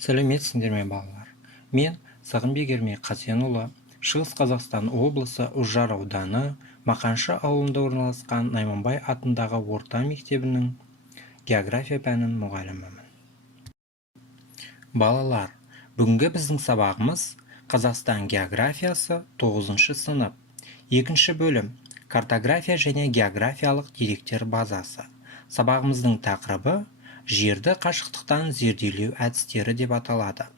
Сәлеметсіңдер ме балалар? Мен Сағынбек Ермей Қасенұлы, Шығыс Қазақстан облысы Үржар ауданы Мақаншы ауылында орналасқан Найманбай атындағы орта мектебінің география пәнінің мұғалімімін. Балалар, бүгінгі біздің сабағымыз Қазақстан географиясы 9 сынып. 2 бөлім картография және географиялық деректер базасы. Сабағымыздың тақырыбы жерді қашықтықтан зерделеу әдістері деп аталады.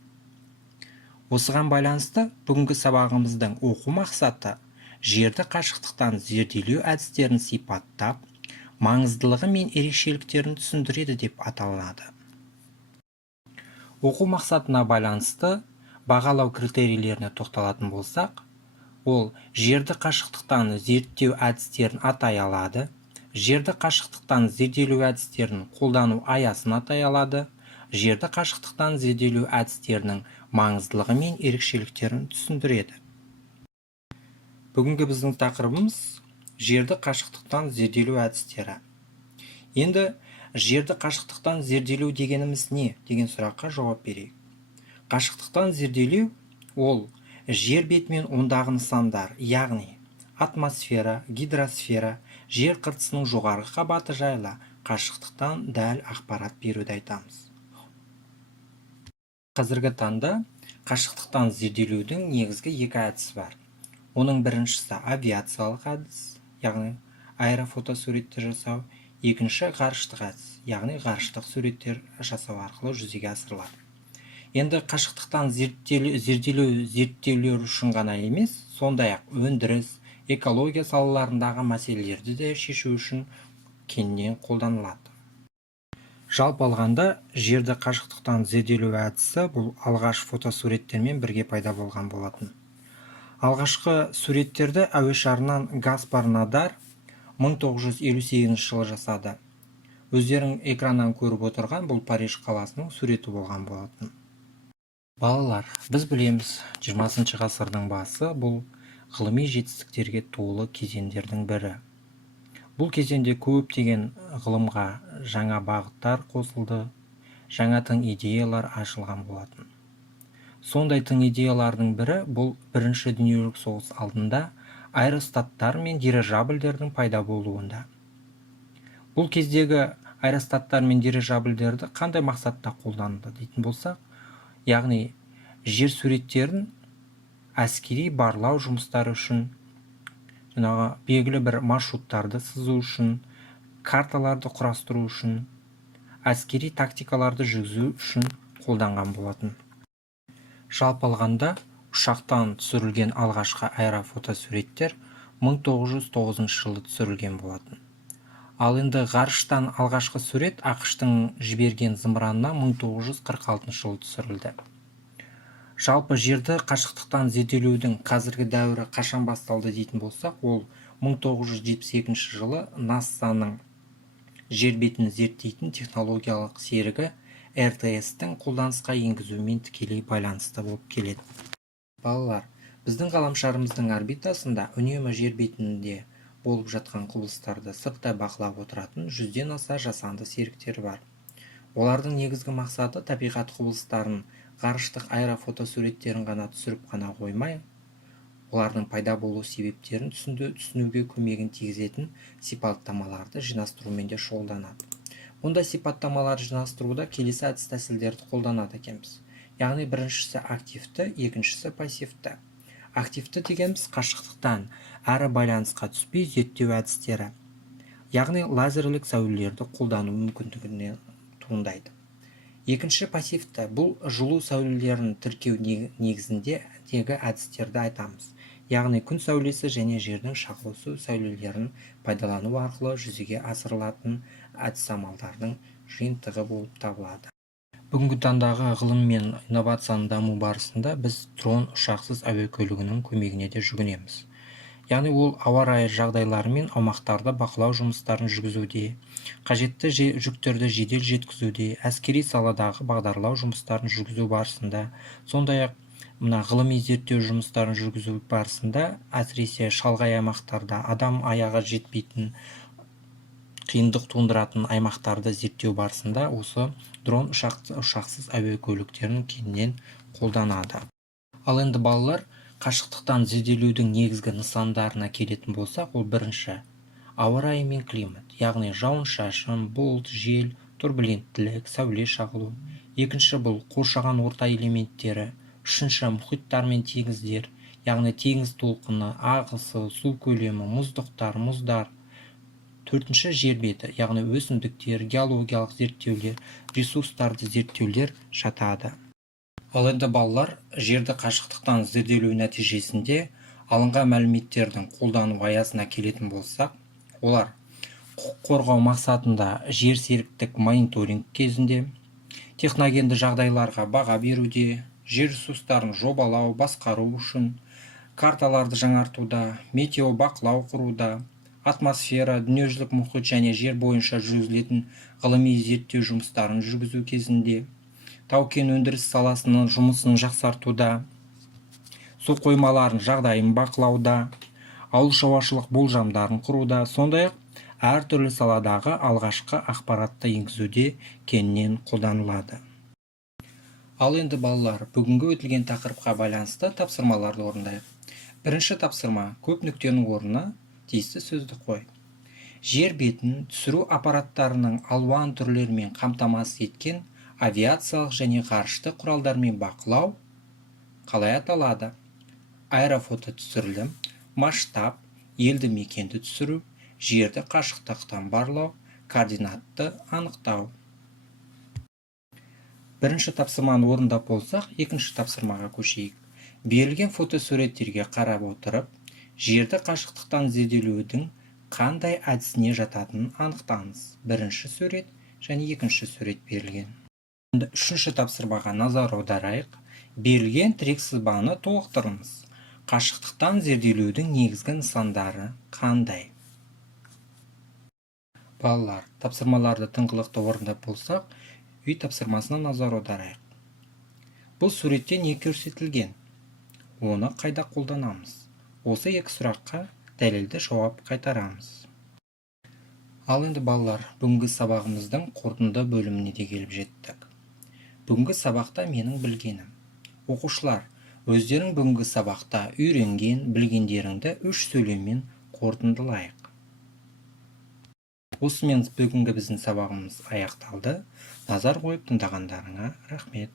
Осыған байланысты бүгінгі сабағымыздың оқу мақсаты жерді қашықтықтан зерделеу әдістерін сипаттап, маңыздылығы мен ерекшеліктерін түсіндіреді деп аталады. Оқу мақсатына байланысты бағалау критерийлеріне тоқталатын болсақ, ол жерді қашықтықтан зерттеу әдістерін атай алады, жерді қашықтықтан зерделеу әдістерін қолдану аясын атай алады, жерді қашықтықтан зерделеу әдістерінің маңыздылығы мен ерекшеліктерін түсіндіреді. Бүгінгі біздің тақырыбымыз жерді қашықтықтан зерделеу әдістері. Енді жерді қашықтықтан зерделеу дегеніміз не деген сұраққа жауап берейік. Қашықтықтан зерделеу ол жер беті мен ондағы нысандар, яғни атмосфера, гидросфера, жер қыртысының жоғарғы қабаты жайлы қашықтықтан дәл ақпарат беруді айтамыз. Қазіргі таңда қашықтықтан зерделеудің негізгі 2 әдісі бар. Оның біріншісі авиациялық әдіс, яғни аэрофотосуреттер жасау, екінші ғарыштық әдіс, яғни ғарыштық суреттер жасау арқылы жүзеге асырылады. Енді қашықтықтан зерттеулер үшін ғана емес, сондай-ақ өндіріс, экология салаларындағы мәселелерді де шешу үшін кеңінен қолданылады. Жалпы алғанда, жерді қашықтықтан зерделеу әдісі бұл алғаш фотосуреттермен бірге пайда болған болатын. Алғашқы суреттерді әуе шарынан Гаспар Надар 1958 жылы жасады. Өздерің экраннан көріп отырған бұл Париж қаласының суреті болған болатын. Балалар, біз білеміз, 20 ғасырдың басы бұл ғылыми жетістіктерге толы кезеңдердің бірі. Бұл кезеңде көптеген ғылымға жаңа бағыттар қосылды, жаңа тың идеялар ашылған болатын. Сондай тың идеялардың бірі бұл Бірінші дүниежүзілік соғыс алдында аэростаттар мен дирижабльдердің пайда болуында. Бұл кездегі аэростаттар мен дирижабльдерді қандай мақсатта қолданды дейтін болсақ, яғни жер суреттерін әскери барлау жұмыстары үшін, белгілі бір маршруттарды сызу үшін, карталарды құрастыру үшін, әскери тактикаларды жүргізу үшін қолданған болатын. Жалпы алғанда, ұшақтан түсірілген алғашқы аэрофотосуреттер 1909 жылы түсірілген болатын. Ал енді ғарыштан алғашқы сурет ақш-тың жіберген зымыранына 1946 жылы түсірілді. Жалпы жерді қашықтықтан зерделеудің қазіргі дәуірі қашан басталды дейтін болсақ, ол 1972 жылы НАСА-ның жер бетін зерттейтін технологиялық серігі РТС-тің қолданысқа енгізуімен тікелей байланысты болып келеді. Балалар, біздің ғаламшарымыздың орбитасында үнемі жер бетінде болып жатқан құбылыстарды сырттай бақылап отыратын 100-ден аса жасанды серіктер бар. Олардың негізгі мақсаты табиғат құбылыстарын, ғарыштық аэрофотосуреттерін ғана түсіріп қана қоймай, олардың пайда болу себептерін түсінуге көмегін тигізетін сипаттамаларды жинастырумен де шұғылданады. Мұндай сипаттамаларды жинастыруда келесі әдіс-тәсілдерді қолданады екенбіз. Яғни біріншісі активті, екіншісі пассивті. Активті дегеніміз қашықтықтан әрі байланысқа түспей зерттеу әдістері, яғни лазерлік сәулелерді қолдану мүмкіндігінен туындайды. Екінші пассивті, бұл жылу сәулелерін тіркеу негізіндегі әдістерді айтамыз. Яғни күн сәулесі және жердің шағылысу сәулелерін пайдалану арқылы жүзеге асырылатын әдіс-амалдардың жиынтығы болып табылады. Бүгінгі таңдағы ғылым мен инновацияның даму барысында біз дрон ұшақсыз әуе көлігінің көмегіне де жүгінеміз. Яғни ол ауа райы жағдайлары мен аумақтарды бақылау жұмыстарын жүргізуде, қажетті жүктерді жедел жеткізуде, әскери саладағы бағдарлау жұмыстарын жүргізу барысында, сондай-ақ ғылыми зерттеу жұмыстарын жүргізу барысында, әсіресе шалғай аймақтарда адам аяғы жетпейтін қиындық туындыратын аймақтарды зерттеу барысында осы дрон ұшақсыз әуе көліктерін кеңінен қолданады. Ал енді балалар, қашықтықтан зерделеудің негізгі нысандарына келетін болсақ, ол бірінші ауа райы мен климат, яғни жауын-шашын, бұлт, жел, турбуленттілік, сәуле шағылу. Екінші бұл қоршаған орта элементтері. Үшінші мұхиттар мен теңіздер, яғни теңіз толқыны, ағысы, су көлемі, мұздықтар, мұздар. Төртінші жер беті, яғни өсімдіктер, геологиялық зерттеулер, ресурстарды зерттеулер жатады. Ал енді балалар, жерді қашықтықтан зерделеу нәтижесінде алынған мәліметтердің қолдану аясына келетін болсақ, олар құқық қорғау мақсатында жер серіктік мониторинг кезінде, техногенді жағдайларға баға беруде, жер ресурстарын жобалау, басқару үшін, карталарды жаңартуда, метео бақылау құруда, атмосфера, дүниежүзілік мұхит және жер бойынша жүргізілетін ғылыми зерттеу жұмыстарын жүргізу кезінде, тау-кен өндіріс саласының жұмысын жақсартуда, су қоймаларын жағдайын бақылауда, ауыл шаруашылық болжамдарын құруда, сондай-ақ әртүрлі саладағы алғашқы ақпаратты енгізуде кеңінен қолданылады. Ал енді балалар, бүгінгі өтілген тақырыпқа байланысты тапсырмаларды орындайық. Бірінші тапсырма: көп нүктенің орнына тиісті сөзді қой. Жер бетін түсіру аппараттарының алуан түрлерімен қамтамасыз еткен авиациялық және ғарыштық құралдармен бақылау қалай аталады? Аэрофото түсірілім, масштаб, елді мекенді түсіру, жерді қашықтықтан барлау, координатты анықтау. Бірінші тапсырманы орындап болсақ, екінші тапсырмаға көшейік. Берілген фотосуреттерге қарап отырып, жерді қашықтықтан зерделеудің қандай әдісіне жататынын анықтаңыз. Бірінші сурет және екінші сурет берілген. Үшінші тапсырмаға назар аударайық. Берілген тірек сызбаны толықтырыңыз. Қашықтықтан зерделеудің негізгі нысандары қандай? Балалар, тапсырмаларды тыңғылықты орындап болсақ, үй тапсырмасына назар аударайық. Бұл суретте не көрсетілген? Оны қайда қолданамыз? Осы екі сұраққа дәлелді жауап қайтарамыз. Ал енді балалар, бүгінгі сабағымыздың қорытынды бөліміне де келіп жеттік. Бүгінгі сабақта менің білгенім. Оқушылар, өздерің бүгінгі сабақта үйренген, білгендеріңді 3 сөйлеммен қорытындылайық. Осымен бүгінгі біздің сабағымыз аяқталды. Назар қойып тыңдағандарыңа рахмет.